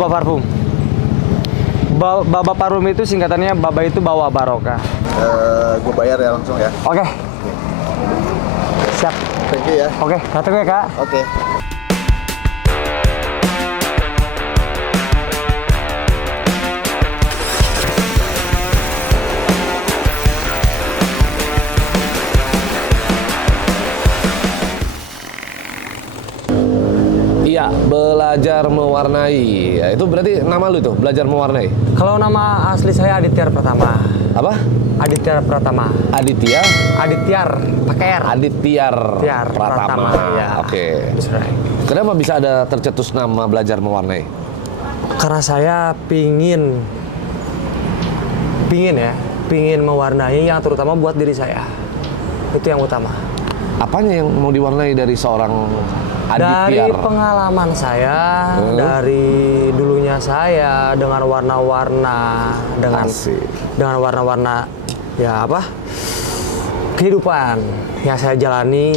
Baba Parfum. Baba Parfum itu singkatannya Baba itu bawa barokah. Gue bayar ya langsung ya. Oke. Siap. Thank you ya. Oke, datang ya Kak. Oke. Iya, belajar mewarnai. Ya, itu berarti nama lu itu, belajar mewarnai. Kalau nama asli saya Adityar Pratama. Apa? Adityar Pratama. Aditya? Adityar, pakai R. Adityar Pratama. Ya. Oke. That's right. Kenapa bisa ada tercetus nama belajar mewarnai? Karena saya pingin mewarnai yang terutama buat diri saya. Itu yang utama. Apanya yang mau diwarnai dari seorang Dari Adityar? pengalaman saya, dari dulunya saya dengan warna-warna, dengan warna-warna ya apa? Kehidupan yang saya jalani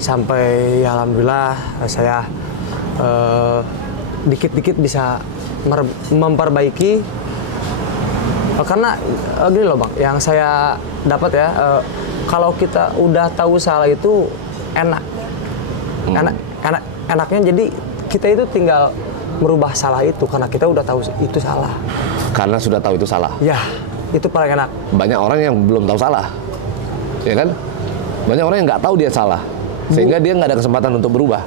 sampai ya alhamdulillah saya dikit-dikit bisa memperbaiki. Karena gini loh Bang, yang saya dapat ya, kalau kita udah tahu salah itu enak. Enaknya jadi kita itu tinggal merubah salah itu karena kita udah tahu itu salah. Karena sudah tahu itu salah. Ya, itu paling enak. Banyak orang yang belum tahu salah, ya kan? Banyak orang yang nggak tahu dia salah, sehingga dia nggak ada kesempatan untuk berubah.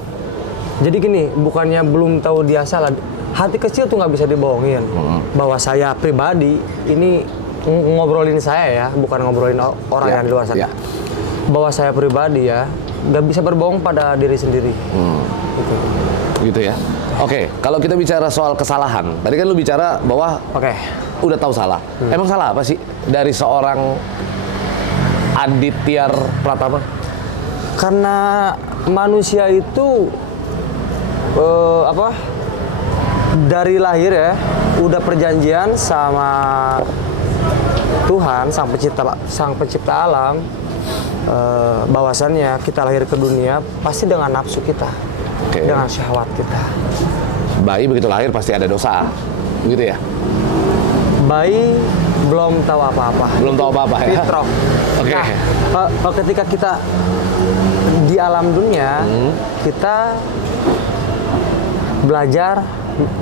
Jadi gini, bukannya belum tahu dia salah, hati kecil tuh nggak bisa dibohongin. Bahwa saya pribadi ini ngobrolin saya ya, bukan ngobrolin orang yang di luar sana. Bahwa saya pribadi ya nggak bisa berbohong pada diri sendiri. Gitu ya. Oke, kalau kita bicara soal kesalahan, tadi kan lu bicara bahwa udah tahu salah. Emang salah apa sih dari seorang Adityar Pratama? Karena manusia itu dari lahir ya udah perjanjian sama Tuhan sang pencipta alam. Bahwasannya kita lahir ke dunia pasti dengan nafsu kita, dengan syahwat kita. Bayi begitu lahir pasti ada dosa, gitu ya? Bayi belum tahu apa-apa. Belum tahu apa-apa ya? Fitrah. Oke. Nah, ketika kita di alam dunia, kita belajar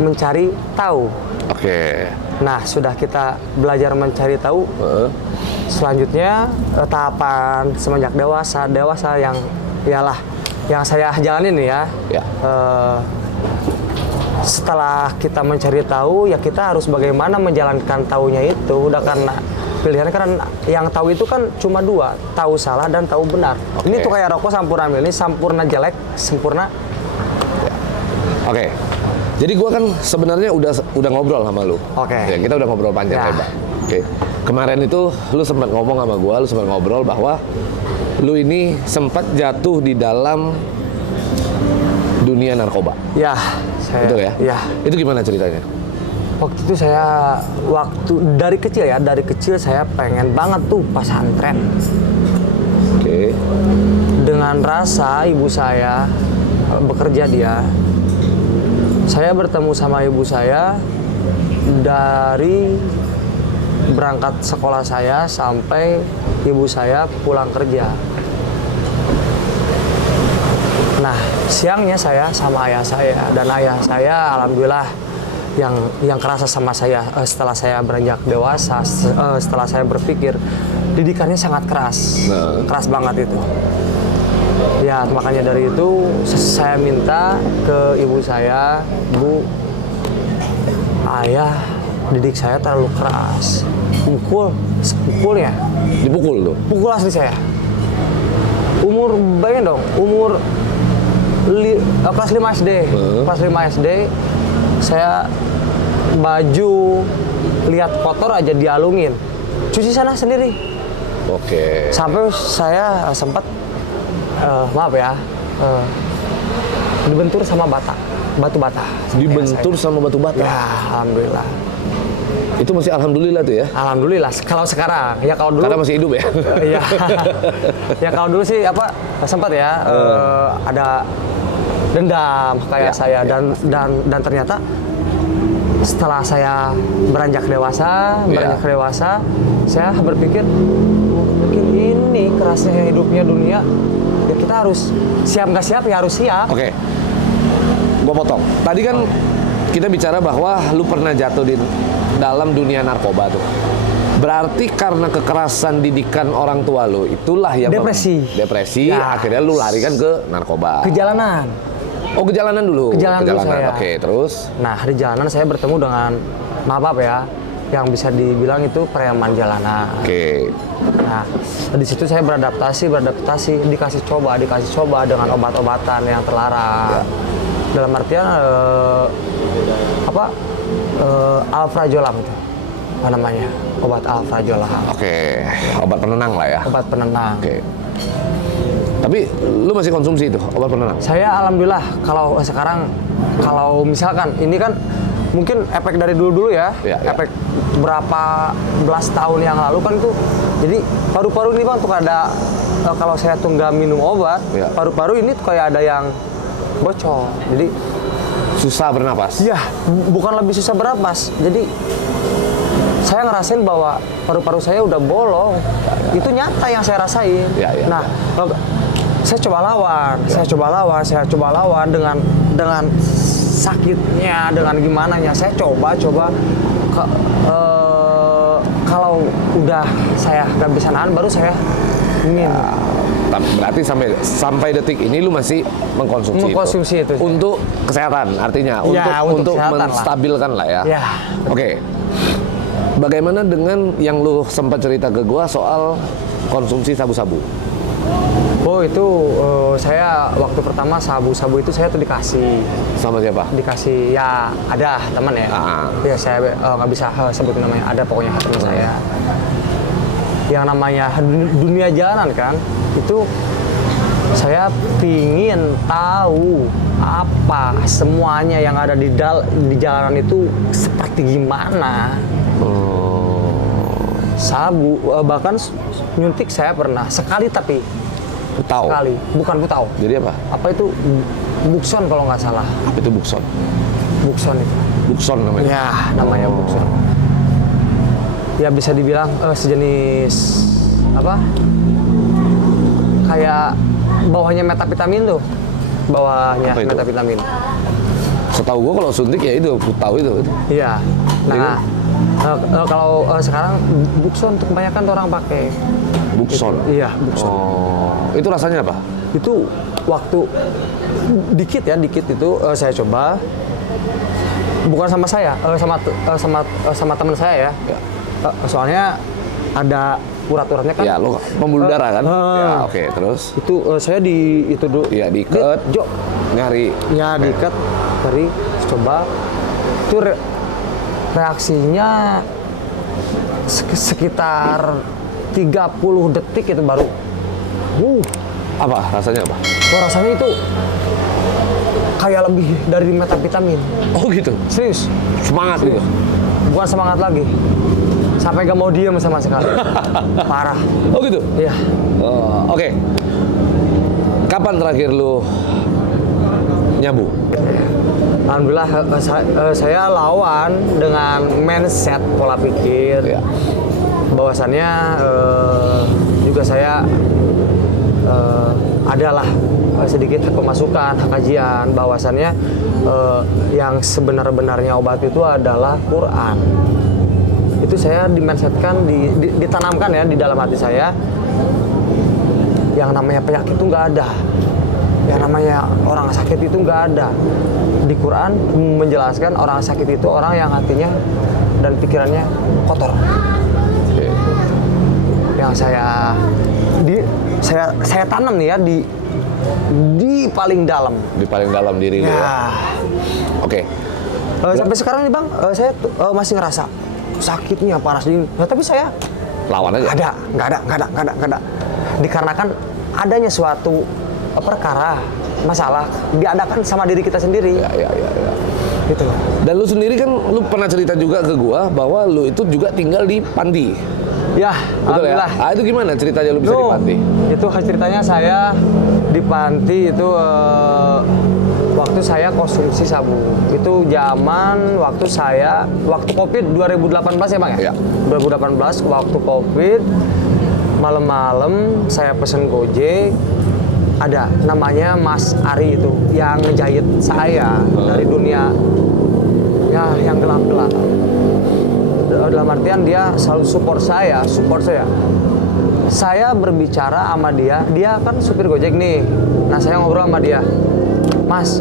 mencari tahu. Oke. Nah, sudah kita belajar mencari tahu. Selanjutnya tahapan semenjak dewasa yang yang saya jalanin ya. Setelah kita mencari tahu ya kita harus bagaimana menjalankan taunya itu. Udah karena pilihannya kan yang tahu itu kan cuma dua, tahu salah dan tahu benar. Ini tuh kayak rokok sampurna mil, ini sampurna jelek, sempurna. Oke. Jadi gua kan sebenarnya udah ngobrol sama lu. Ya, kita udah ngobrol panjang lebar. Kemarin itu lu sempat ngomong sama gua, lu sempat ngobrol bahwa lu ini sempat jatuh di dalam dunia narkoba. Ya, betul ya? Ya. Itu gimana ceritanya? Waktu itu saya dari kecil saya pengen banget tuh pesantren. Dengan rasa ibu saya bekerja saya bertemu sama ibu saya dari berangkat sekolah saya sampai ibu saya pulang kerja. Nah, siangnya saya sama ayah saya, dan ayah saya alhamdulillah yang kerasa sama saya setelah saya beranjak dewasa, setelah saya berpikir, didikannya sangat keras. Keras banget itu. Ya, makanya dari itu saya minta ke ibu saya, Bu, ayah didik saya terlalu keras, pukulnya. Dipukul tuh? Pukul asli saya. Bayangin dong, umur kelas 5 SD. Kelas 5 SD, saya baju lihat kotor aja dialungin. Cuci sana sendiri. Sampai saya sempat, maaf ya, dibentur sama batu bata. Dibentur sama batu bata? Ya, alhamdulillah. Itu masih alhamdulillah tuh ya? Alhamdulillah. Kalau sekarang, ya kalau dulu. Karena masih hidup ya? Iya. Ya kalau dulu sih sempat ya ada dendam kayak saya dan ternyata setelah saya beranjak dewasa, saya berpikir mungkin ini kerasnya hidupnya dunia. Ya kita harus siap nggak siap ya harus siap. Oke. Gua potong. Tadi kan kita bicara bahwa lu pernah jatuh di dalam dunia narkoba tuh. Berarti karena kekerasan didikan orang tua lu, itulah yang depresi, ya. Akhirnya lu larikan ke narkoba. Ke jalanan. Oh, ke jalanan dulu. Ke jalanan saya. Oke, terus? Nah, di jalanan saya bertemu dengan maaf ya, yang bisa dibilang itu preman jalanan. Oke. Nah, di situ saya beradaptasi, dikasih coba dengan obat-obatan yang terlarang. Ya. Dalam artian alprazolam itu. Apa namanya? Obat alprazolam. Oke, obat penenang lah ya. Obat penenang. Oke. Tapi lu masih konsumsi itu obat penenang? Saya alhamdulillah kalau sekarang kalau misalkan ini kan mungkin efek dari dulu ya. Efek berapa belas tahun yang lalu kan itu. Jadi paru-paru ini Bang tuh ada kalau saya tuh nggak minum obat, paru-paru ini tuh kayak ada yang bocor. Jadi susah bernapas. Iya, bukan lebih susah bernapas. Jadi saya ngerasain bahwa paru-paru saya udah bolong. Itu nyata yang saya rasain. Nah, saya coba lawan dengan sakitnya, dengan gimana nya. Saya coba kalau udah saya nggak bisa nahan, baru saya ingin. Berarti sampai detik ini lu masih mengkonsumsi itu untuk kesehatan, artinya untuk menstabilkan lah ya. Oke. Bagaimana dengan yang lu sempat cerita ke gua soal konsumsi sabu-sabu? Oh itu saya waktu pertama sabu-sabu itu saya tuh dikasih. Sama siapa? Dikasih ya ada teman ya. Ya saya nggak bisa sebutin namanya. Ada pokoknya teman saya. Yang namanya dunia jalanan kan itu saya pingin tahu apa semuanya yang ada di jalanan itu seperti gimana. Sabu bahkan nyuntik saya pernah sekali tapi putau. Sekali bukan putau. Jadi apa? Apa itu bukson kalau nggak salah. Apa itu bukson? Bukson itu. Bukson namanya. Ya namanya bukson. Ya bisa dibilang sejenis apa? Kayak bawahnya metapitamin tuh. Bawahnya metapitamin. Setahu gua kalau suntik ya itu putau itu. Iya. Nah, kalau sekarang bukson untuk kebanyakan orang pakai. Bukson. Iya, bukson. Oh, itu rasanya apa? Itu waktu dikit itu saya coba. Bukan sama saya, sama teman saya ya. Soalnya ada urat-uratnya kan. Ya, lo pembuluh darah kan? Ya, oke, terus? Itu saya itu dulu. Iya, diikat. Nyari. Ya, diikat. Dari coba. Itu reaksinya sekitar 30 detik itu baru. Apa rasanya apa? Rasanya itu kayak lebih dari metapitamin. Oh gitu? Serius. Semangat gitu? Bukan semangat lagi. Sampai gak mau diam sama sekali. Parah. Oh gitu? Iya. Oke. Kapan terakhir lu nyabu? Alhamdulillah saya lawan dengan mindset pola pikir. Bahwasannya juga saya adalah sedikit pemasukan kajian bahwasannya yang sebenar-benarnya obat itu adalah Quran. Itu saya dimindsetkan, ditanamkan ya di dalam hati saya. Yang namanya penyakit itu nggak ada. Yang namanya orang sakit itu nggak ada. Di Quran menjelaskan orang sakit itu orang yang hatinya dan pikirannya kotor. Yang saya tanam nih ya di paling dalam. Di paling dalam diri lu ya. Oke. Sampai sekarang nih Bang, saya masih ngerasa sakitnya parah sih. Nah, tapi saya lawan aja. Nggak ada. Dikarenakan adanya suatu perkara masalah diadakan sama diri kita sendiri. Ya. Gitu. Dan lu sendiri kan lu pernah cerita juga ke gua bahwa lu itu juga tinggal di panti. Ya, betul ya. Itu gimana ceritanya lu bisa di panti? Itu ceritanya saya di panti itu waktu saya konsumsi sabu. Itu zaman waktu Covid 2018 ya Bang ya? Iya. 2018 waktu Covid, malam-malam saya pesen Gojek, ada namanya Mas Ari itu yang ngejahit saya dari dunia ya yang gelap-gelap. Dalam artian dia selalu support saya. Saya berbicara sama dia kan supir Gojek nih. Nah saya ngobrol sama dia, Mas,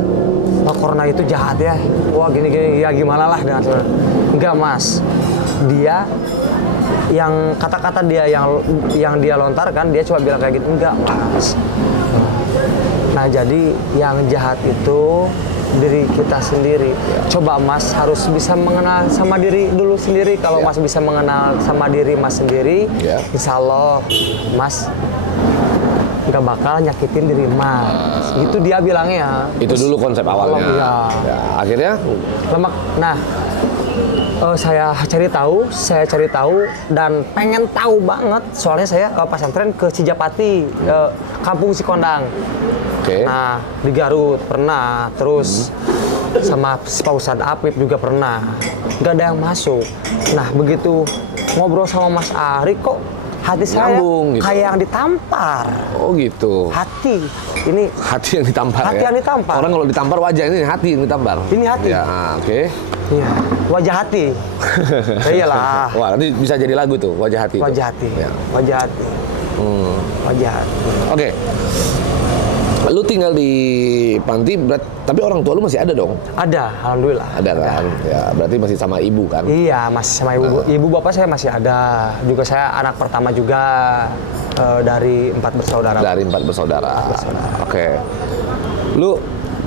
Pak Corona itu jahat ya. Wah gini-gini, ya gimana lah dengan saya. Enggak Mas, dia yang kata-kata dia yang dia lontarkan, dia cuma bilang kayak gitu. Enggak Mas. Nah jadi yang jahat itu diri kita sendiri. Coba Mas harus bisa mengenal sama diri dulu sendiri. Kalau Mas bisa mengenal sama diri Mas sendiri, insya Allah Mas nggak bakal nyakitin diri Mas. Itu dia bilangnya. Itu dulu konsep awalnya. Ya, akhirnya? Nah, saya cari tahu dan pengen tahu banget. Soalnya saya pesantren ke Cijapati, Kampung Sikondang. Okay. Nah, di Garut pernah, terus sama Pak Ustadz Apip juga pernah. Nggak ada yang masuk. Nah, begitu ngobrol sama Mas Ari kok hati saya nyambung, gitu. kayak yang ditampar. Oh gitu. Hati yang ditampar. Hati yang ditampar. Orang kalau ditampar wajah, ini hati yang ditampar. Ini hati. Ya, oke. Iya, wajah hati. Ya iyalah. Wah, nanti bisa jadi lagu tuh, wajah hati. Wajah hati. Ya. Wajah hati. Wajah hati. Oke. Lu tinggal di panti, tapi orang tua lu masih ada dong? Ada, alhamdulillah. Ada kan? Ya, berarti masih sama ibu kan? Iya, masih sama ibu. Ibu bapak saya masih ada. Juga saya anak pertama juga dari 4 bersaudara. Dari 4 bersaudara. Oke. Lu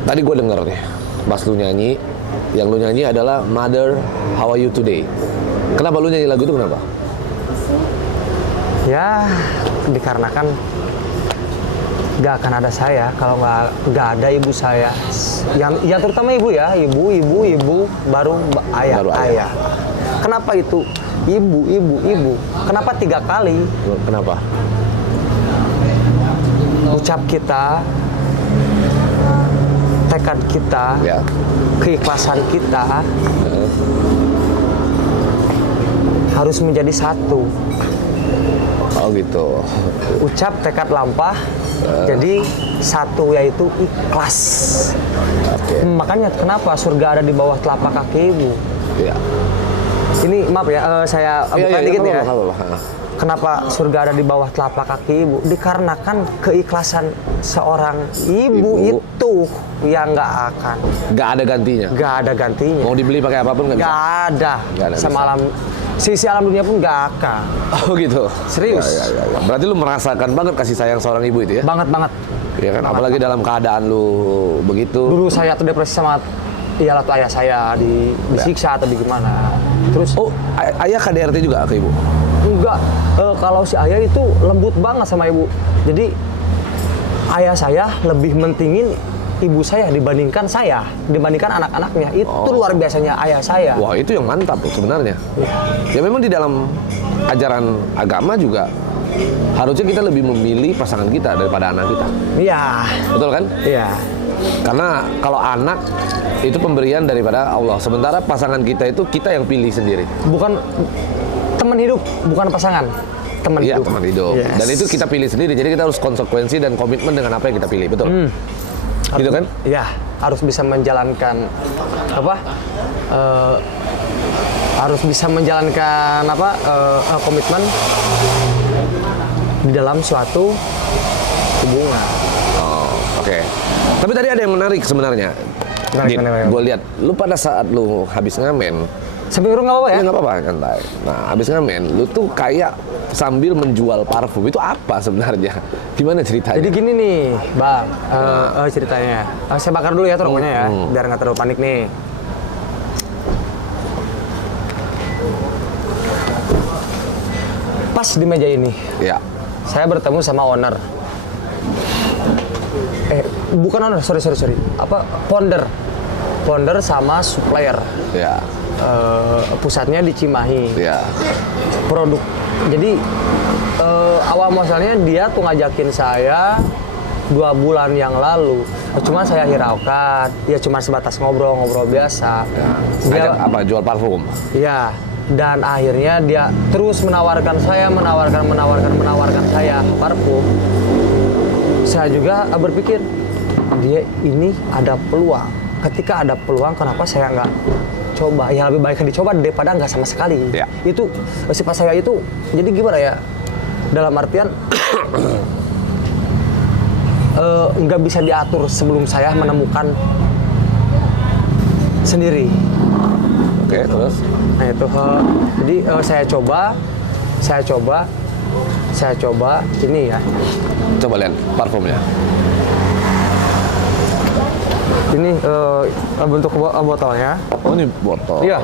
tadi gue denger nih, pas lu nyanyi, yang lu nyanyi adalah Mother, How Are You Today? Kenapa lu nyanyi lagu itu, kenapa? Ya, dikarenakan nggak akan ada saya kalau nggak ada ibu saya. Yang terutama ibu ya, ibu baru ayah. Kenapa itu? Ibu. Kenapa 3 kali? Kenapa? Ucap kita, tekad kita, keikhlasan kita harus menjadi satu. Oh gitu. Ucap, tekad, lampah, jadi satu, yaitu ikhlas. Makanya kenapa surga ada di bawah telapak kaki ibu. Iya. Ini maaf ya, saya bukan dikit ya. Apa. Kenapa surga ada di bawah telapak kaki ibu? Dikarenakan keikhlasan seorang ibu itu yang nggak ada gantinya. Nggak ada gantinya. Mau dibeli pakai apapun nggak bisa? Nggak ada. Sama alam, sisi alam dunia pun nggak akan. Oh gitu. Serius. Ya. Berarti lu merasakan banget kasih sayang seorang ibu itu ya? Banget. Iya kan, apalagi dalam keadaan lu begitu. Dulu saya tuh depresi sama iyalah tuh ayah saya disiksa atau di gimana. Terus ayah KDRT juga ke ibu? Enggak, kalau si ayah itu lembut banget sama ibu. Jadi ayah saya lebih mentingin ibu saya dibandingkan anak-anaknya. Itu luar biasanya ayah saya. Wah, itu yang mantap sebenarnya. Ya memang di dalam ajaran agama juga harusnya kita lebih memilih pasangan kita daripada anak kita. Iya. Betul kan? Iya. Karena kalau anak itu pemberian daripada Allah. Sementara pasangan kita itu kita yang pilih sendiri. Bukan teman hidup, bukan pasangan. Teman hidup. Teman hidup. Yes. Dan itu kita pilih sendiri. Jadi kita harus konsekuensi dan komitmen dengan apa yang kita pilih. Betul? Gitu kan? Iya, harus bisa menjalankan harus bisa menjalankan komitmen di dalam suatu hubungan. Oke. Tapi tadi ada yang menarik sebenarnya. Gue lihat, lu pada saat lu habis ngamen, sambil nggak apa-apa ya? Nggak apa-apa, santai. Nah, habis ngamen, lu tuh kayak sambil menjual parfum. Itu apa sebenarnya? Gimana ceritanya? Jadi gini nih, Bang, ceritanya. Saya bakar dulu ya rokoknya ya, biar nggak terlalu panik nih. Pas di meja ini, saya bertemu sama owner. Bukan owner, sorry. Founder sama supplier. Pusatnya di Cimahi. Produk. Jadi awal muasalnya dia tuh ngajakin saya 2 bulan yang lalu. Cuma saya hiraukan, ya cuma sebatas ngobrol-ngobrol biasa. Dia Ngajak apa? Jual parfum? ya, dan akhirnya dia terus menawarkan saya saya parfum. Saya juga berpikir dia ini ada peluang. Ketika ada peluang, kenapa saya nggak coba? Ya lebih baik dicoba daripada nggak sama sekali. Ya. Itu sifat saya itu. Jadi gimana ya? Dalam artian nggak bisa diatur sebelum saya menemukan sendiri. Oke, terus? Nah itu, jadi saya coba ini ya. Coba lihat parfumnya. Ini bentuk botolnya. Oh, ini botol. Iya.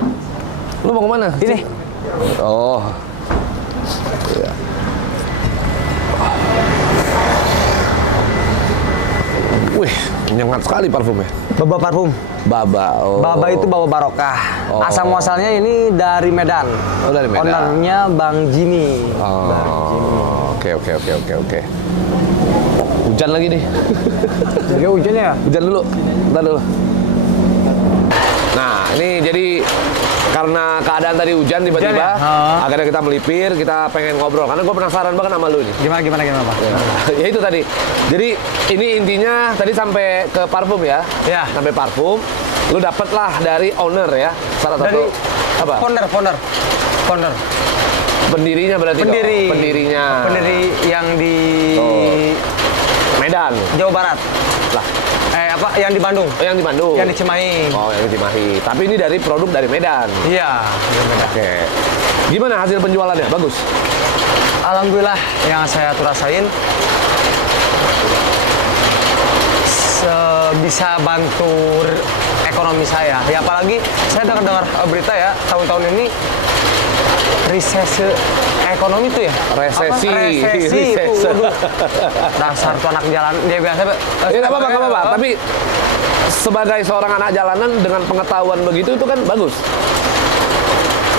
Lu mau kemana? Ini. Oh. Iya. Wih, nyengat sekali parfumnya. Baba parfum. Baba. Oh. Baba itu Baba Barokah. Oh. Asal muasalnya ini dari Medan. Oh, dari Medan. Ownernya Bang Jimmy. Oh. Oke. Hujan lagi nih. Jadi hujannya ya? Hujan dulu. Bentar dulu. Nah, ini jadi karena keadaan tadi hujan tiba-tiba, Hujan ya? akhirnya kita melipir, kita pengen ngobrol. Karena gue penasaran banget sama lu nih. Gimana Pak? Ya itu tadi. Jadi ini intinya tadi sampai ke parfum ya. Ya. Sampai parfum. Lu dapet lah dari owner ya. Salah satu Dari apa? Founder. Pendirinya berarti dong? Pendirinya. Pendiri yang di Medan. Jawa Barat. Lah. Yang di Bandung. Oh, yang di Bandung. Yang di Cimahi. Oh, yang di Cimahi. Tapi ini dari produk dari Medan. Iya, dari Medan. Oke. Gimana hasil penjualannya? Bagus. Alhamdulillah yang saya tuh rasain bisa bantu ekonomi saya. Ya apalagi saya dengar berita ya tahun-tahun ini resesi ekonomi tuh ya. Resesi. Itu. Waduh. Dasar tuh anak jalan dia biasa. Ya nggak apa-apa. Tapi sebagai seorang anak jalanan dengan pengetahuan begitu itu kan bagus.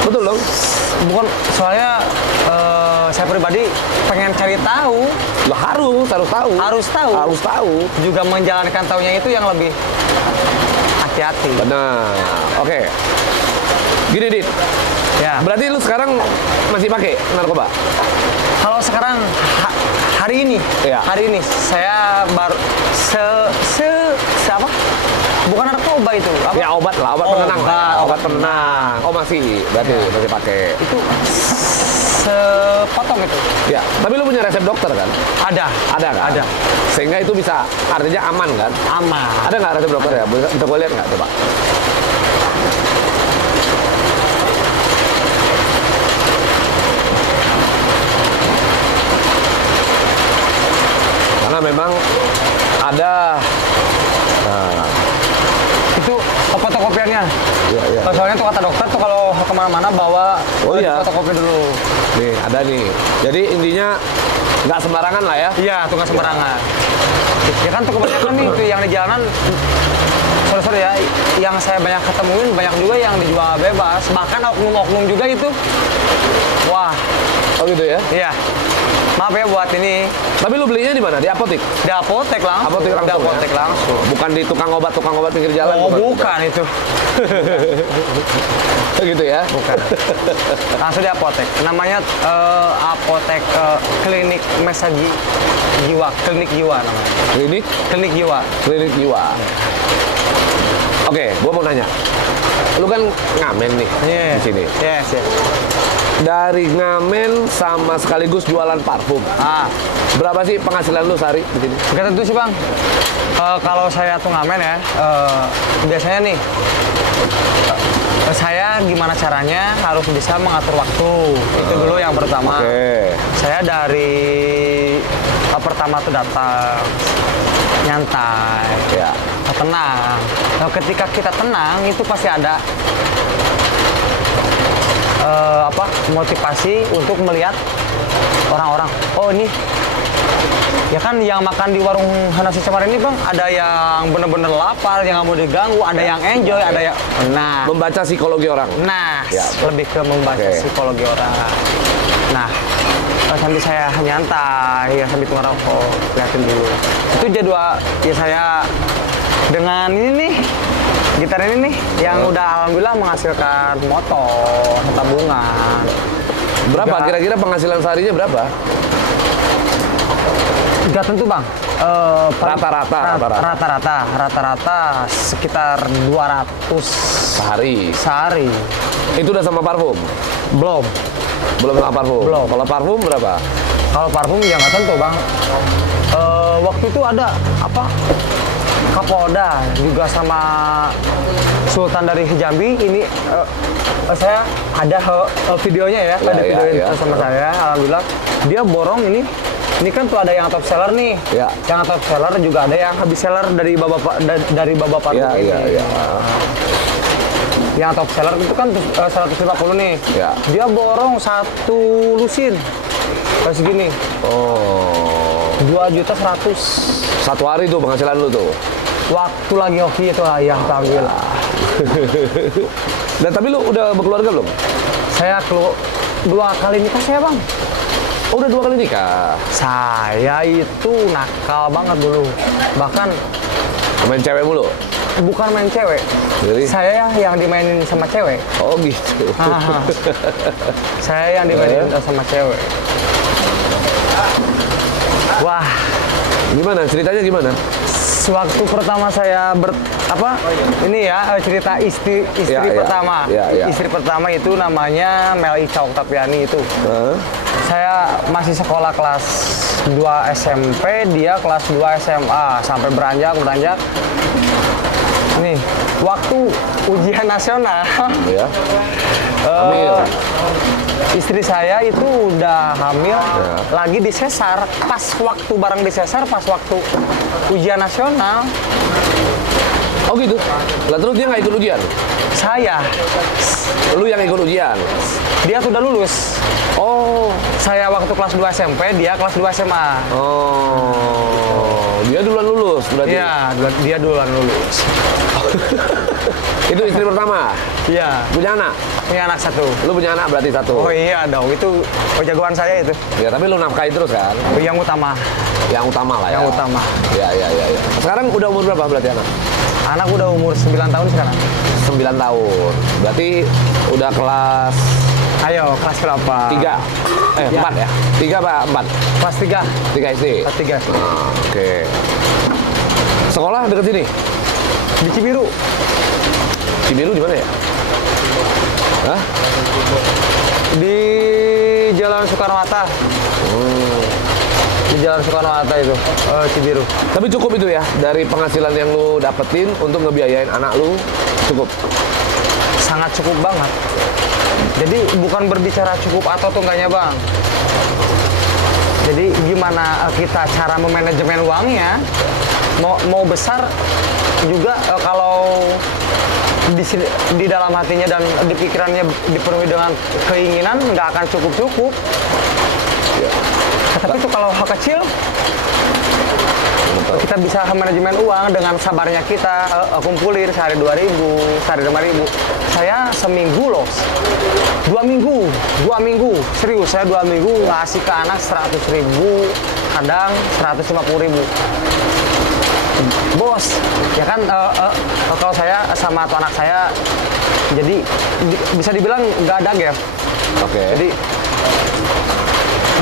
Betul dong? Bukan, soalnya saya pribadi pengen cari tahu. Lo harus tahu. Harus tahu. Juga menjalankan tahunya itu yang lebih hati-hati. Benar. Oke. Gini, Dit. Ya. Berarti lu sekarang masih pakai narkoba? Kalau sekarang hari ini, Iya. hari ini saya baru apa? Bukan narkoba itu. Apa? Ya obat lah, obat penenang. Obat penenang. Oh masih, berarti masih pakai. Itu sepotong itu. Ya, tapi lu punya resep dokter kan? Ada Kan? Ada. Sehingga itu bisa artinya aman kan? Aman. Ada nggak resep dokter ya? Bisa gue lihat nggak coba? Karena memang ada. Nah, Itu fotokopiannya. iya. Soalnya tuh kata dokter tuh kalau kemana-mana bawa Oh, iya. fotokopi dulu. Nih ada nih. Jadi intinya nggak sembarangan lah ya. Iya, tuh nggak sembarangan. Ya kan tuh kebanyakan nih tuh yang di jalanan. Sorry ya, yang saya banyak ketemuin banyak juga yang dijual bebas. Bahkan oknum-oknum juga itu. Wah, Oh gitu ya. iya. Maaf ya buat ini. Tapi lu belinya di mana? Di apotek? Di apotek langsung. Apotek langsung. Di apotek ya? langsung. Bukan di tukang obat pinggir jalan. Oh, bukan itu. Gitu ya. Bukan. Langsung di apotek. Namanya apotek klinik Mesagi Jiwa, klinik jiwa namanya. Klinik jiwa. Klinik jiwa. Oke, gua mau nanya. Lu kan ngamen nih Iya. di sini. Yes. Dari ngamen sama sekaligus jualan parfum. Berapa sih penghasilan lu sehari di sini? Gak tentu sih bang. Kalau saya tuh ngamen ya, biasanya nih, saya gimana caranya harus bisa mengatur waktu. Itu dulu yang pertama. Oke. Saya dari pertama tuh datang, nyantai, Ya. tenang. Nah, ketika kita tenang itu pasti ada motivasi untuk melihat orang-orang. Oh ini, ya kan yang makan di warung nasi Cemara ini bang, ada yang bener-bener lapar, yang nggak mau diganggu, ada yang enjoy, ada yang, nah, Membaca psikologi orang. nah, Ya. lebih ke membaca Oke. psikologi orang. Nah, sambil saya nyantai ya sambil ngerokok, liatin dulu. Itu jadwal ya saya dengan ini nih, gitar ini nih yang udah alhamdulillah menghasilkan motor, tabungan. Berapa Juga- kira-kira penghasilan seharinya berapa? Gak tentu bang. Rata-rata sekitar 200 Sehari. sehari. Itu udah sama parfum? Belum. Belum sama parfum? Belum. Kalau parfum berapa? Kalau parfum ya nggak tentu bang. Waktu itu ada apa? Kapolda juga sama Sultan dari Jambi. Ini saya ada videonya ya, Ya, ada ya, videonya ya. sama saya. Alhamdulillah dia borong ini. Ini kan tuh ada yang top seller nih. Ya. Yang top seller juga ada yang habis seller dari dari Bapak Parfum Ya, ini. ya, ya. Yang top seller itu kan 150 nih. Ya. Dia borong satu lusin. Kayak segini. Oh. 2.100.000. Satu hari tuh penghasilan lu tuh? Waktu lagi hoki itu ayah alhamdulillah. Dan tapi lu udah berkeluarga belum? Saya 2 kali nikah saya bang. Oh, udah 2 kali nikah? Saya itu nakal banget dulu. Bahkan Main cewek mulu? bukan main cewek. Jadi? Saya yang dimainin sama cewek. Oh gitu. Haha. Saya yang dimainin sama cewek. Wah, Gimana? Ceritanya gimana? sewaktu pertama saya ini ya cerita istri Ya, ya. pertama. Ya, ya. Istri pertama itu namanya Mel Ica Oktaviani itu. Hah? Saya masih sekolah kelas 2 SMP, dia kelas 2 SMA sampai beranjak. Nih, waktu ujian nasional Ya. Hamil. istri saya itu udah hamil, Ya. lagi disesar. Pas waktu bareng disesar, pas waktu ujian nasional, Oh gitu? Lah terus dia nggak ikut ujian? saya, Lu yang ikut ujian? dia sudah lulus. Oh. Saya waktu kelas 2 SMP, dia kelas 2 SMA. Oh. Dia duluan lulus berarti? Iya, dia duluan lulus. Itu istri pertama? Iya, Punya anak? punya anak 1. Lu punya anak berarti 1? Oh iya dong, itu jagoan saya itu. Ya tapi lu nafkahi terus kan? Yang utama. Yang utama lah ya? Yang utama. Ya. Sekarang udah umur berapa berarti anak? Anak udah umur 9 tahun sekarang. 9 tahun. Berarti udah kelas Ayo, kelas berapa? 3? Ya. 4 ya? 3 apa 4? Kelas 3. 3 SD? Kelas 3. Oke. Sekolah deket sini? Di Cibiru. Cibiru di mana ya? Hah? Di Jalan Soekarno-Hatta. Di Jalan Soekarno-Hatta itu, Cibiru. Tapi cukup itu ya? Dari penghasilan yang lu dapetin untuk ngebiayain anak lu, cukup? Sangat cukup banget. Jadi bukan berbicara cukup atau enggaknya bang. Jadi gimana kita cara memanajemen uangnya, mau besar juga kalau di dalam hatinya dan di pikirannya dipenuhi dengan keinginan nggak akan cukup. Tapi itu kalau hal kecil kita bisa manajemen uang dengan sabarnya kita kumpulin sehari 2.000, sehari 5.000. Saya seminggu loh, 2 minggu, serius saya 2 minggu ngasih ke anak 100.000, kadang 150.000. Bos, ya kan kalau saya sama tuh anak saya, jadi bisa dibilang nggak ada gap. Oke. Jadi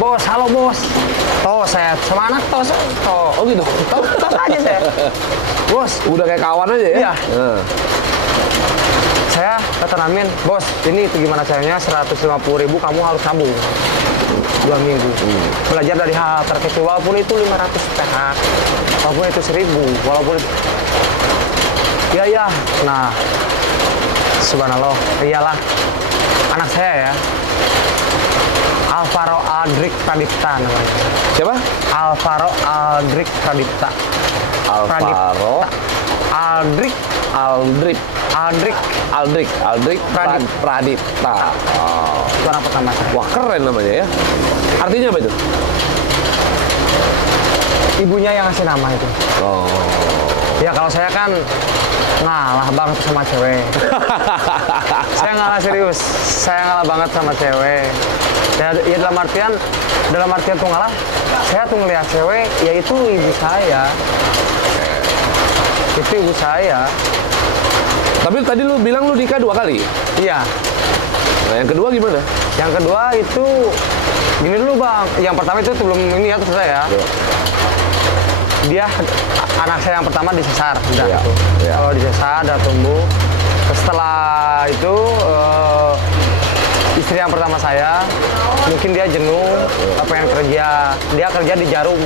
bos, halo bos. Toh saya sama anak toh. Oh gitu. Toh aja saya. Bos, Udah kayak kawan aja ya? Iya. Nah. saya ketanamin, bos, ini itu gimana caranya 150.000 kamu harus nabung 2 minggu. Belajar dari hal terkecil, walaupun itu 500 perak, walaupun itu 1.000, walaupun itu... Ya. Nah, subhanallah, iyalah. Anak saya ya, Alvaro Aldrich Pradipta namanya. Siapa? Alvaro Aldrich Pradipta. Alvaro Aldrich Pradipta. Oh. Itu anak pertama saya. Wah keren namanya ya. Artinya apa itu? Ibunya yang ngasih nama itu. Oh. Ya kalau saya kan ngalah banget sama cewek. Saya ngalah serius. Saya ngalah banget sama cewek. Ya dalam artian tuh ngalah, saya tuh ngelihat cewek, yaitu ibu saya. Itu ibu saya. Tapi tadi lu bilang lu nikah 2 kali. Iya. Nah, yang kedua gimana? Yang kedua itu gini dulu bang. Yang pertama itu sebelum ini ya terus saya. Iya. Dia anak saya yang pertama disesar, udah Iya, itu. iya. Kalau disesar, udah tumbuh. Setelah itu istri yang pertama saya mungkin dia jenuh, pengen kerja. Dia kerja di Jarum.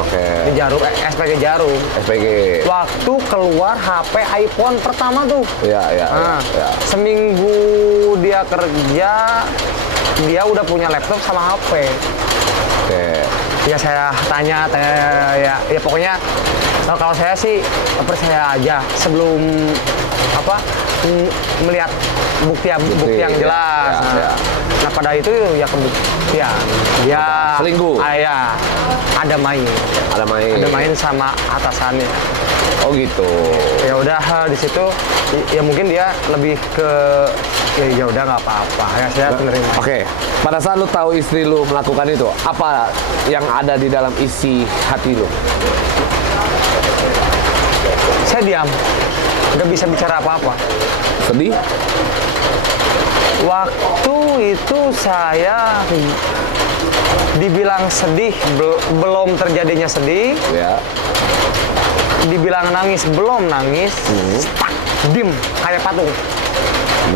Oke. Di Jarum, SPG Jarum. SPG. Waktu keluar HP iPhone pertama tuh. Iya, iya, Nah, iya. seminggu dia kerja, dia udah punya laptop sama HP. Oke. Ya saya tanya ya pokoknya kalau saya sih percaya aja sebelum melihat bukti yang ya, jelas. ya. Nah pada itu ya kebuktian dia Selingkuh? Ya ada main sama atasannya. Oh gitu. Ya udah di situ ya mungkin dia lebih ke ya udah nggak apa-apa ya saya menerima. Oke. Pada saat lu tahu istri lu melakukan itu, apa yang ada di dalam isi hati lu? Saya diam, nggak bisa bicara apa-apa. Sedih? Waktu itu saya dibilang sedih, belum terjadinya sedih. Ya. Dibilang nangis, belum nangis. Stuck, dim, kayak patung.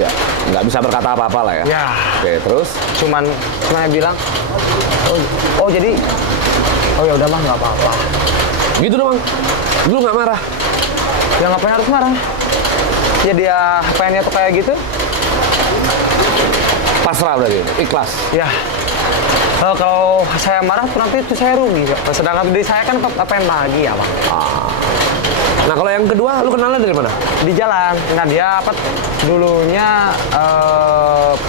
Ya. Nggak bisa berkata apa-apa lah ya? Ya, Oke, terus? cuman bilang, oh jadi, oh ya udah mah nggak apa-apa. Gitu doang? Lu nggak marah? Ya ngapain harus marah? Ya dia pengennya tuh kayak gitu. Pasrah berarti? Ikhlas? Ya, kalau saya marah nanti itu saya rugi. Sedangkan diri saya kan pengen bahagia, Bang. Nah, kalau yang kedua, lu kenalnya dari mana? Di jalan. Nah, dia dulunya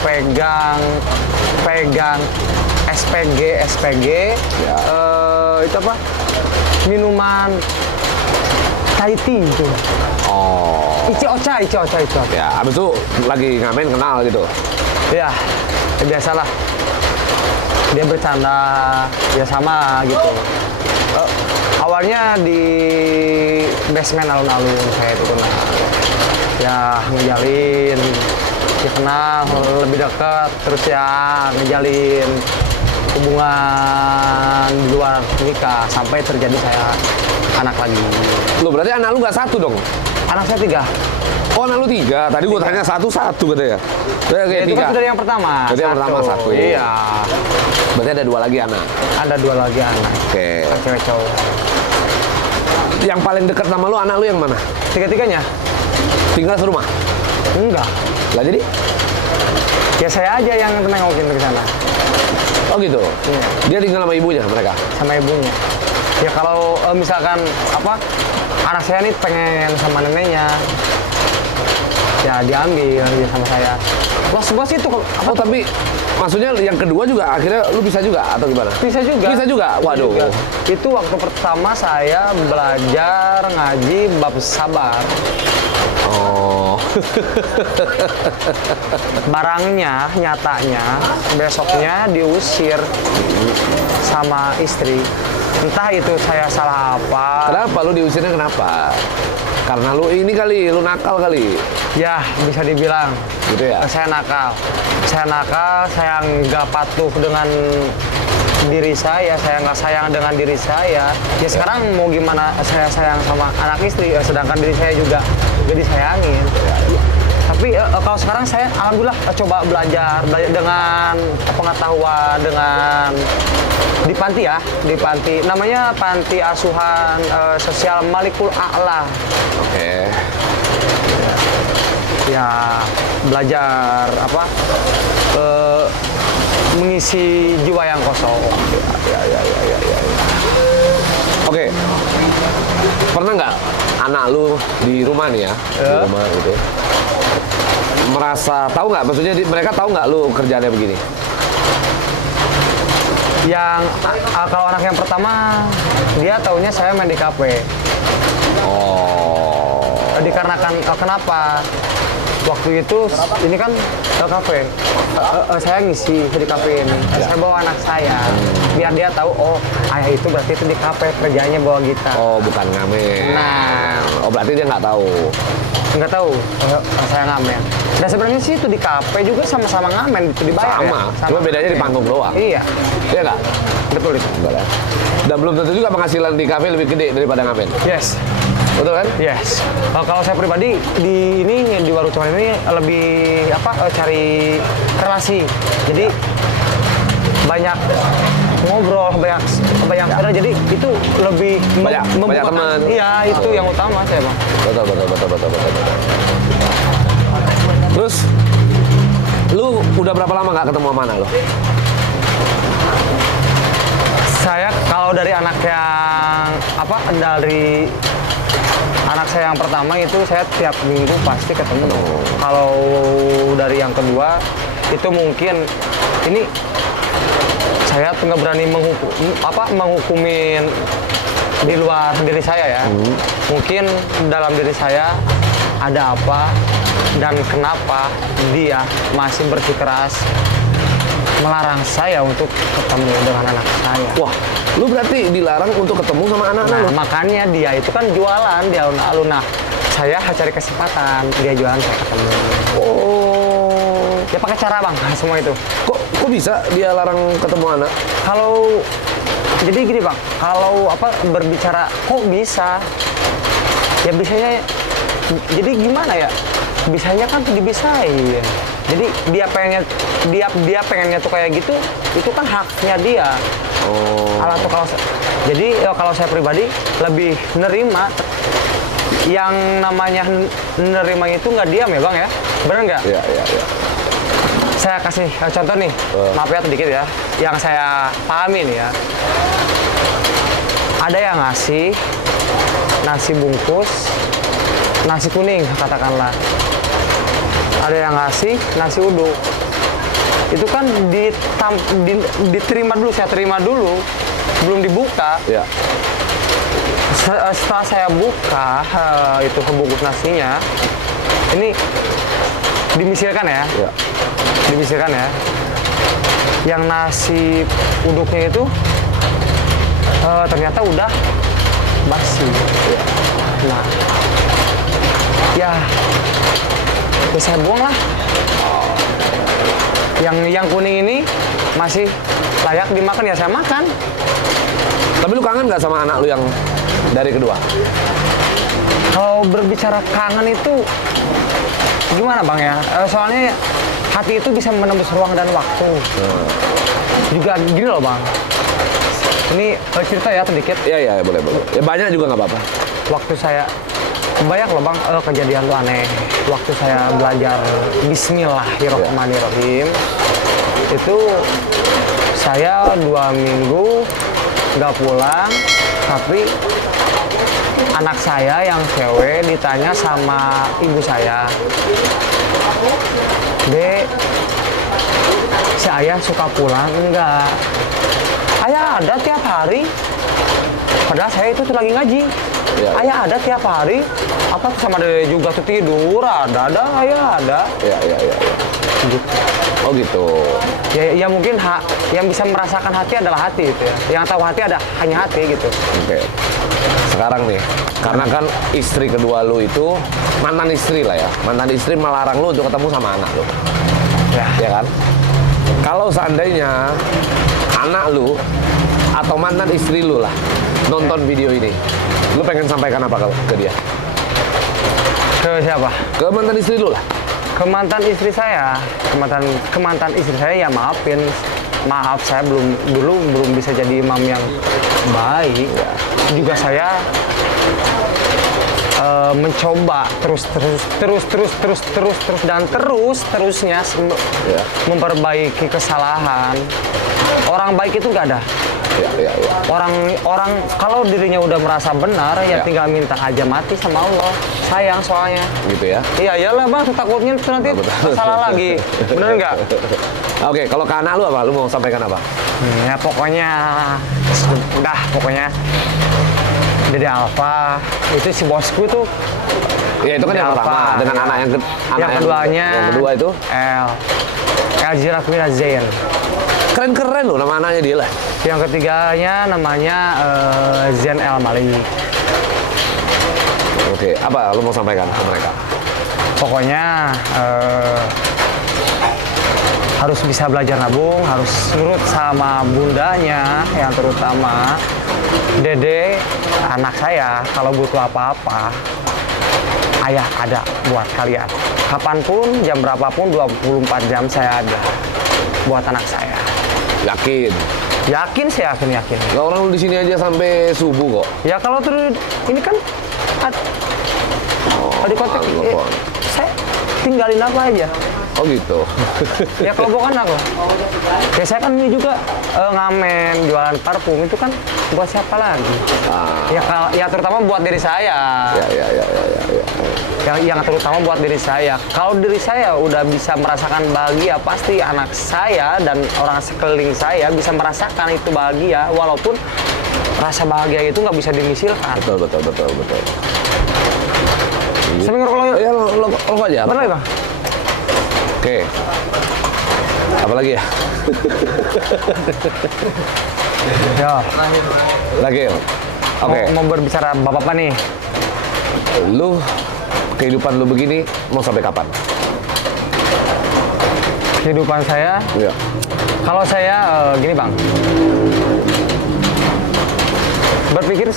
pegang SPG Ya. itu minuman Thai tea itu. Oh. Ichi Ocha. Ya, abis itu lagi ngamen kenal gitu? Ya, biasalah. Dia bercanda, ya sama gitu. Awalnya di basement alun-alun saya itu kenal. Ya ngejalin, ya kenal lebih dekat, terus ya ngejalin hubungan di luar nikah sampai terjadi saya anak lagi. Lu berarti anak lu nggak 1 dong? Anak saya 3. Oh, anak lu 3. Tadi gua tanya 1 katanya. Berarti Ya, itu kan dari yang pertama. Berarti yang pertama 1. Iya. Berarti ada 2 lagi anak. Ada 2 lagi anak. Oke. Cewek cowok. Yang paling dekat sama lu anak lu yang mana? Tiga-tiganya? Tinggal serumah? Enggak. Lah jadi? Ya saya aja yang nengokin ke sana. Oh gitu? Iya. Dia tinggal sama ibunya mereka? Sama ibunya. Ya kalau misalkan anak saya nih pengen sama neneknya, ya diambil ya sama saya. Bos itu Oh tapi maksudnya yang kedua juga akhirnya lu bisa juga atau gimana? bisa juga. Bisa juga? Waduh. Bisa juga. Itu waktu pertama saya belajar ngaji bab sabar. Oh. Barangnya nyatanya besoknya diusir sama istri. Entah itu saya salah apa. Kenapa lu diusirnya kenapa? Karena lu ini kali, lu nakal kali. Ya bisa dibilang. Gitu ya? Saya nakal, saya nggak patuh dengan diri saya nggak sayang dengan diri saya. Ya sekarang mau gimana saya sayang sama anak istri, sedangkan diri saya juga gak disayangin. Tapi kalau sekarang saya alhamdulillah coba belajar dengan pengetahuan, dengan di panti namanya panti asuhan sosial Malikul A'la. Oke. Ya belajar mengisi jiwa yang kosong. Ya. Oke. Pernah nggak anak lu di rumah nih ya, di rumah gitu, merasa tahu nggak? Maksudnya mereka tahu nggak lu kerjaannya begini? Yang kalau anak yang pertama dia taunya saya main di kafe. Oh. Dikarenakan kenapa? Waktu itu ini kan kafe. Saya ngisi di kafe ini. Saya bawa anak saya biar dia tahu oh ayah itu berarti itu di kafe kerjanya bawa gitar. Oh, bukan ngamen. Nah, Oh, berarti dia nggak tahu. nggak tahu saya ngamen. Dan sebenarnya sih itu di kafe juga sama-sama ngamen itu dibayar Sama, ya. cuma bedanya di panggung doang. Iya, Iya nggak? betul itu. Enggak ya. Dan belum tentu juga penghasilan di kafe lebih gede daripada ngamen. Yes. Betul kan? Yes. Kalau saya pribadi di warung cuan ini lebih cari relasi. Jadi banyak ngobrol, banyak ada. Jadi itu lebih Banyak membuka- teman. Iya, itu yang utama saya, Bang. Betul. Terus, lu udah berapa lama nggak ketemu sama anak lu? Saya kalau dari anak yang dari anak saya yang pertama itu saya tiap minggu pasti ketemu. Kalau dari yang kedua itu mungkin ini saya nggak berani menghukumin di luar diri saya ya. Mungkin dalam diri saya ada apa dan kenapa dia masih bersikeras melarang saya untuk ketemu dengan anak saya. Wah, lu berarti dilarang untuk ketemu sama anak-anak lu? Makanya dia itu kan jualan di alun-alun. Nah, saya cari kesempatan dia jualan saya ketemu. Oh, Ya pakai cara bang, semua itu. kok bisa dia larang ketemu anak? Kalau jadi gini bang, kalau berbicara kok bisa? Ya bisanya. Jadi gimana ya? Bisanya kan dibisain. Jadi dia pengennya tuh kayak gitu, itu kan haknya dia. Oh. Jadi kalau saya pribadi lebih nerima yang namanya nerima itu nggak diam ya bang ya, bener nggak? Iya. Saya kasih contoh nih, maaf ya sedikit ya, yang saya pahami nih ya. Ada yang ngasih nasi bungkus, nasi kuning katakanlah. Ada yang ngasih nasi uduk. Itu kan diterima dulu, saya terima dulu, belum dibuka. Iya. Setelah saya buka itu bungkus nasinya, ini dimisirkan ya. Iya. Dimisirkan ya. Yang nasi uduknya itu ternyata udah basi. Nah, ya saya buang lah. Yang kuning ini masih layak dimakan ya saya makan. Tapi lu kangen nggak sama anak lu yang dari kedua? Kalau berbicara kangen itu gimana bang ya? Soalnya hati itu bisa menembus ruang dan waktu. Juga gini loh bang. Ini cerita ya sedikit. Iya, boleh. Ya banyak juga nggak apa-apa. Waktu saya banyak loh bang kejadian tuh aneh. Waktu saya belajar Bismillahirrahmanirrahim itu saya 2 minggu nggak pulang, tapi anak saya yang cewek ditanya sama ibu saya, "Dek, si ayah suka pulang enggak?" "Ayah ada tiap hari." Padahal saya itu tuh lagi ngaji. Ya. "Ayah ada tiap hari." Apa tuh sama dede juga tuh tidur, ada, ayah ada. Iya. Gitu. Oh gitu. Ya mungkin yang bisa merasakan hati adalah hati itu ya. Yang tahu hati hanya hati gitu. Oke. Sekarang nih, karena kan istri kedua lu itu mantan istri lah ya. Mantan istri melarang lu untuk ketemu sama anak lu. Ya kan? Kalau seandainya anak lu atau mantan istri lu lah nonton video ini, lu pengen sampaikan apa ke dia? Ke siapa? Ke mantan istri lu lah. Ke mantan istri saya. Ke mantan istri saya ya maafin. Maaf saya belum bisa jadi imam yang baik. Juga saya mencoba terusnya memperbaiki kesalahan. Orang baik itu nggak ada. Ya. Orang kalau dirinya udah merasa benar ya tinggal minta aja mati sama Allah. Sayang soalnya. Gitu ya. Iya iyalah bang, takutnya nanti salah lagi. Bener nggak? Oke, kalau ke anak lu apa? Lu mau sampaikan apa? Ya pokoknya Dede Alfa itu si bosku tuh. Ya itu kan yang Alpha, pertama dengan ya. anak Yang keduanya yang kedua itu El Jirafmina Zain. keren loh nama anaknya dia lah. Yang ketiganya namanya Zain El Malik. Oke, apa lo mau sampaikan ke mereka? Pokoknya harus bisa belajar nabung, harus nurut sama bundanya, yang terutama Dede, anak saya, kalau butuh apa-apa, ayah ada buat kalian. Kapanpun, jam berapapun, 24 jam saya ada buat anak saya. Yakin? Yakin, saya yakin. Lah orang lu di sini aja sampai subuh kok. Ya kalau terus, ini kan di kota, saya tinggalin apa aja. Oh gitu. Ya kelobokan aku. Ya saya kan ini juga ngamen, jualan parfum itu kan buat siapa lagi? Ya terutama buat diri saya. Ya. Yang terutama buat diri saya. Kalau diri saya udah bisa merasakan bahagia, pasti anak saya dan orang sekeliling saya bisa merasakan itu bahagia, walaupun rasa bahagia itu nggak bisa dimisilkan. Betul. Sambil ngerokok lo. Ya lo aja. Apa lagi, Bang? Oke. Apa lagi ya? Ya. Lagi. Oke. Mau berbicara bapak-bapak nih. Lu kehidupan lu begini mau sampai kapan? Kehidupan saya. Iya. Kalau saya gini, Bang. Berpikir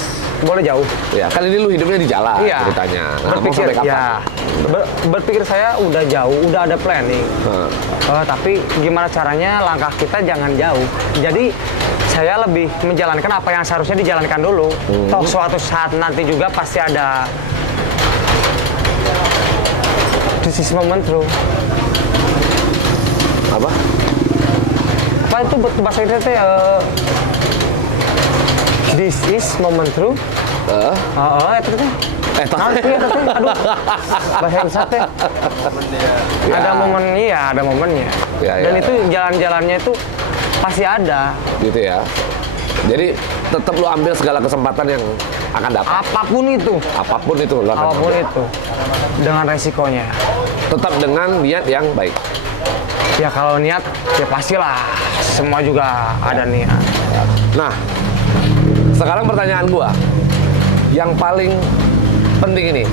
boleh jauh. Ya, kan ini lu hidupnya di jalan Iya. ceritanya. Nah, mau Berpikir sampai kapan? ya. Berpikir saya udah jauh, udah ada planning. Tapi gimana caranya langkah kita jangan jauh. Jadi saya lebih menjalankan apa yang seharusnya dijalankan dulu. Toh suatu saat nanti juga pasti ada this is moment true. Apa? Apa itu bahasa Indonesia? This is moment true. Itu tuh. Aduh. Bahasa Indonesia. Ada momen, iya, ada momennya. Dan itu jalan-jalannya itu pasti ada. Gitu ya. Jadi tetap lu ambil segala kesempatan yang akan dapat. Apapun itu Lu akan apapun ambil. itu. Dengan resikonya. Tetap dengan niat yang baik. Ya kalau niat, ya pastilah. Semua juga ada niat. Nah, sekarang pertanyaan gua yang paling penting ini.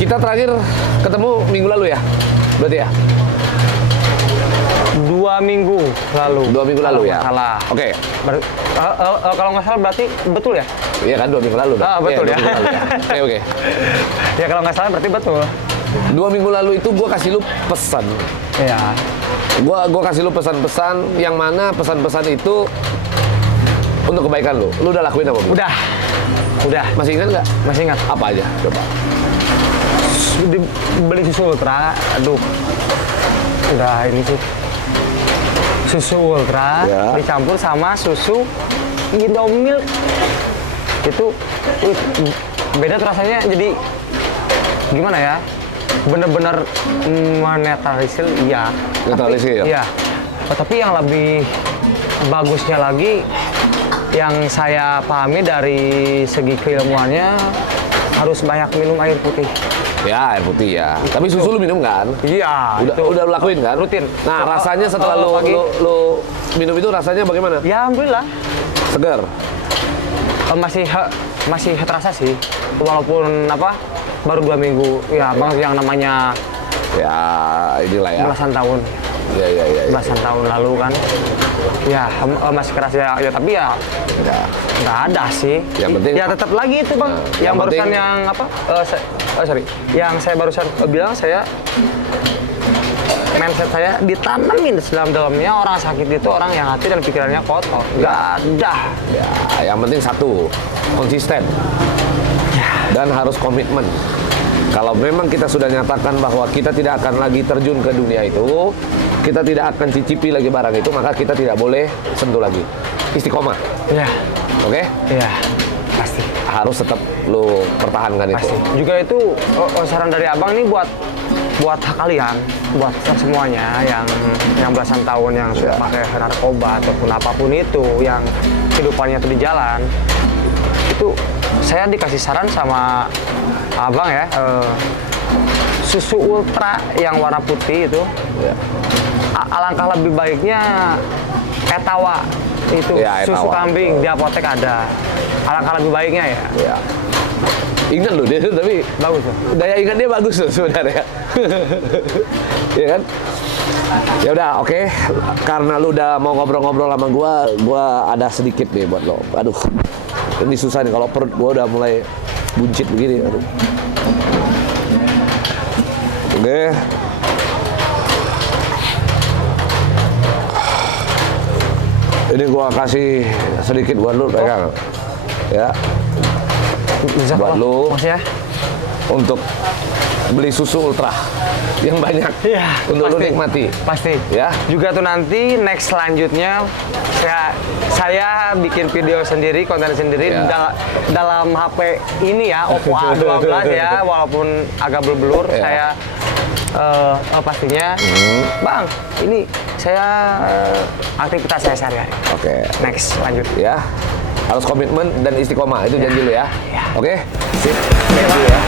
Kita terakhir ketemu minggu lalu ya? Berarti ya? 2 minggu lalu. 2 minggu lalu ya? Salah. Oke. Kalau nggak salah berarti betul ya? Iya kan 2 minggu lalu. Betul ya. 2 minggu lalu ya. Oke. Ya kalau nggak salah berarti betul. 2 minggu lalu itu gua kasih lu pesan. Iya. Gua kasih lu pesan-pesan yang mana pesan-pesan itu untuk kebaikan lu. Lu udah lakuin apa belum? Udah. Masih ingat nggak? Masih ingat? Apa aja? Coba. Beli susu ultra, aduh. Udah ini sih. Susu ultra Ya. dicampur sama susu Indomilk. Itu beda tuh rasanya, jadi gimana ya? Bener-bener menetralisir, iya. Netralisir, ya? Iya. Tapi yang lebih bagusnya lagi, yang saya pahami dari segi keilmuannya, harus banyak minum air putih. Ya, air putih ya. Tapi susu lu minum kan? Iya. Udah lu lakuin kan? Rutin. Nah, rasanya setelah lu minum itu rasanya bagaimana? Ya alhamdulillah. Segar. Masih terasa sih, walaupun baru 2 minggu. Ya bang, yang namanya Ya, inilah ya. belasan tahun. Iya. Belasan tahun lalu kan. Ya masih keras ya, tapi ya nggak ada sih. Yang penting ya tetap lagi itu bang. Yang yang barusan penting- yang sorry. Yang saya barusan bilang, saya mindset saya ditanamin dalam-dalamnya. Orang sakit itu orang yang hati dan pikirannya kotor. Nggak ada. Ya, yang penting satu, konsisten. Dan harus komitmen. Kalau memang kita sudah nyatakan bahwa kita tidak akan lagi terjun ke dunia itu, kita tidak akan cicipi lagi barang itu, maka kita tidak boleh sentuh lagi. Istiqomah. Ya. Oke? Iya, pasti. Harus tetap lu pertahankan Pasti. itu. Juga itu saran dari abang nih buat kalian, buat semuanya yang belasan tahun yang sudah pakai narkoba ataupun apapun itu, yang kehidupannya itu di jalan. itu saya dikasih saran sama abang ya, susu ultra yang warna putih itu, alangkah lebih baiknya Etawa itu, Ya, susu Etawa. kambing di apotek ada, alangkah lebih baiknya ya. Ya. Ingat loh dia, tapi Bagus tuh. daya ingat dia bagus loh sebenarnya. Iya kan? Ya udah, oke. Karena lu udah mau ngobrol-ngobrol sama gua ada sedikit nih buat lo. Aduh, ini susah nih kalau perut gua udah mulai buncit begini. Aduh. Oke. Ini gua kasih sedikit buat lu, pegang. Ya, Bisa buat kok, lu. maksudnya. Untuk beli susu ultra yang banyak. Iya, untuk lu pasti. nikmati. Pasti. Ya. Juga tuh nanti next selanjutnya saya bikin video sendiri, konten sendiri Ya. dalam HP ini ya, Oppo A12 ya, walaupun agak blur-blur, Ya. saya pastinya, Bang, ini saya aktivitas saya sehari-hari. Oke. Next lanjut. Ya. Harus komitmen dan istiqomah, itu janji lu ya. Ya. Oke? Sip. Thank you ya.